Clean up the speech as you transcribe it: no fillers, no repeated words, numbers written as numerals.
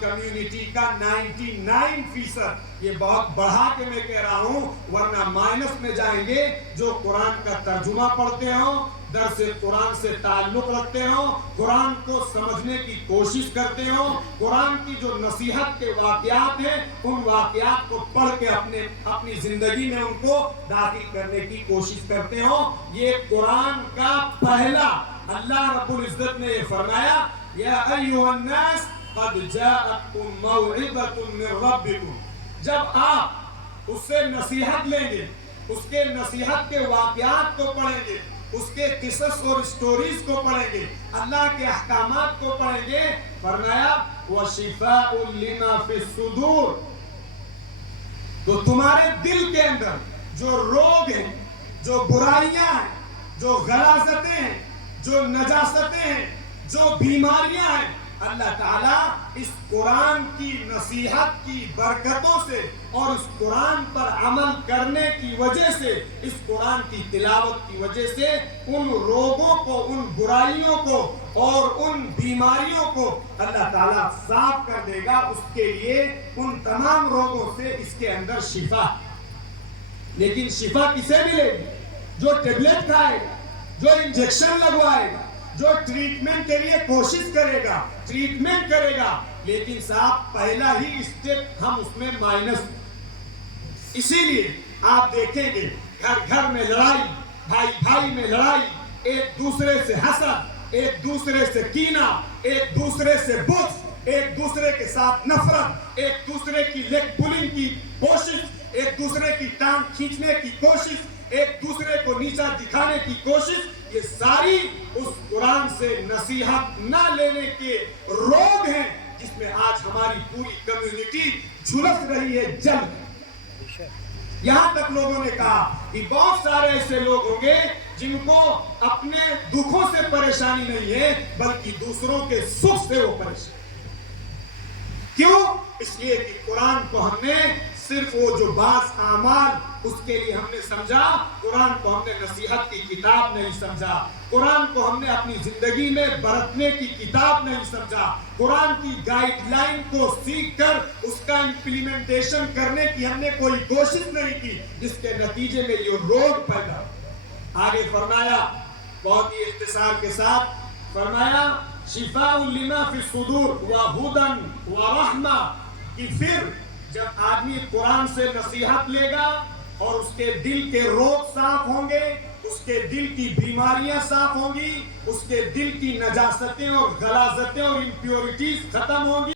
Community کا 99%، یہ بہت بڑھا کے میں کہہ رہا ہوں ورنہ مائنس میں جائیں گے، جو قرآن کا ترجمہ پڑھتے ہوں، درس قرآن سے تعلق رکھتے ہوں، قرآن کو سمجھنے کی کوشش کرتے ہوں، قرآن کی جو نصیحت کے واقعات ہیں ان واقعات کو پڑھ کے اپنی زندگی میں ان کو داخل کرنے کی کوشش کرتے ہوں۔ یہ قرآن کا پہلا، اللہ رب العزت نے یہ فرمایا یا ایھا الناس قد جاءتکم موعظۃ من ربکم، جب آپ اس سے نصیحت لیں گے، اس کے نصیحت کے واقعات کو پڑھیں گے، اس کے قصص اور سٹوریز کو پڑھیں گے، اللہ کے احکامات کو پڑھیں گے، فرمایا وشفاء لما فی الصدور، تو تمہارے دل کے اندر جو روگ ہیں، جو برائیاں ہیں، جو غلاظتیں ہیں، جو نجاستیں ہیں، جو بیماریاں ہیں، اللہ تعالیٰ اس قرآن کی نصیحت کی برکتوں سے اور اس قرآن پر عمل کرنے کی وجہ سے، اس قرآن کی تلاوت کی وجہ سے ان روگوں کو، ان برائیوں کو اور ان بیماریوں کو اللہ تعالیٰ صاف کر دے گا۔ اس کے لیے ان تمام روگوں سے اس کے اندر شفا، لیکن شفا کسے ملے گی؟ جو ٹیبلٹ کھائے گا، جو انجیکشن لگوائے گا، جو ٹریٹمنٹ کے لیے کوشش کرے گا، ٹریٹمنٹ کرے گا، لیکن صاحب پہلا ہی اسٹیپ ہم اس میں مائنس۔ اسی لیے آپ دیکھیں گے گھر گھر میں لڑائی، بھائی بھائی میں لڑائی، ایک دوسرے سے حسد، ایک دوسرے سے کینہ، ایک دوسرے سے بغض، ایک دوسرے کے ساتھ نفرت، ایک دوسرے کی لیگ پولنگ کی کوشش، ایک دوسرے کی ٹانگ کھینچنے کی کوشش، ایک دوسرے کو نیچا دکھانے کی کوشش، یہ ساری اس قرآن سے نصیحت نہ لینے کے روگ ہیں جس میں آج ہماری پوری کمیونٹی جھلس رہی ہے، جل۔ یہاں تک لوگوں نے کہا کہ بہت سارے ایسے لوگ ہوں گے جن کو اپنے دکھوں سے پریشانی نہیں ہے بلکہ دوسروں کے سکھ سے وہ پریشانی۔ کیوں؟ اس لیے کہ قرآن کو ہم نے صرف وہ جو بعض اعمال اس کے لیے ہم نے سمجھا، قرآن کو ہم نے نصیحت کی کتاب نہیں سمجھا، قرآن کو ہم نے اپنی زندگی میں برتنے کی کتاب نہیں سمجھا، قرآن کی گائیڈ لائن کو سیکھ کر اس کا امپلیمنٹیشن کرنے کی ہم نے کوئی کوشش نہیں کی، جس کے نتیجے میں یہ روگ پیدا۔ آگے فرمایا بہت ہی اختصار کے ساتھ، فرمایا شفاء لما فی الصدور وہدی ورحمہ، کہ پھر جب آدمی قرآن سے نصیحت لے گا اور اس کے دل کے روگ صاف ہوں گے، اس کے دل کی بیماریاں صاف ہوں گی، اس کے دل کی نجاستیں اور غلاظتیں اور امپیورٹیز ختم ہوں گی۔